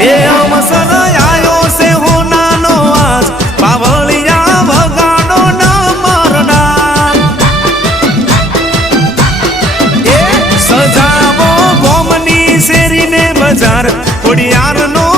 એ અવસર આયો છે હોનાનો આજ પાવળિયા વગાડો ના મરડા એ સજાવો ગોમની શેરીને બજાર ખોડિયારનો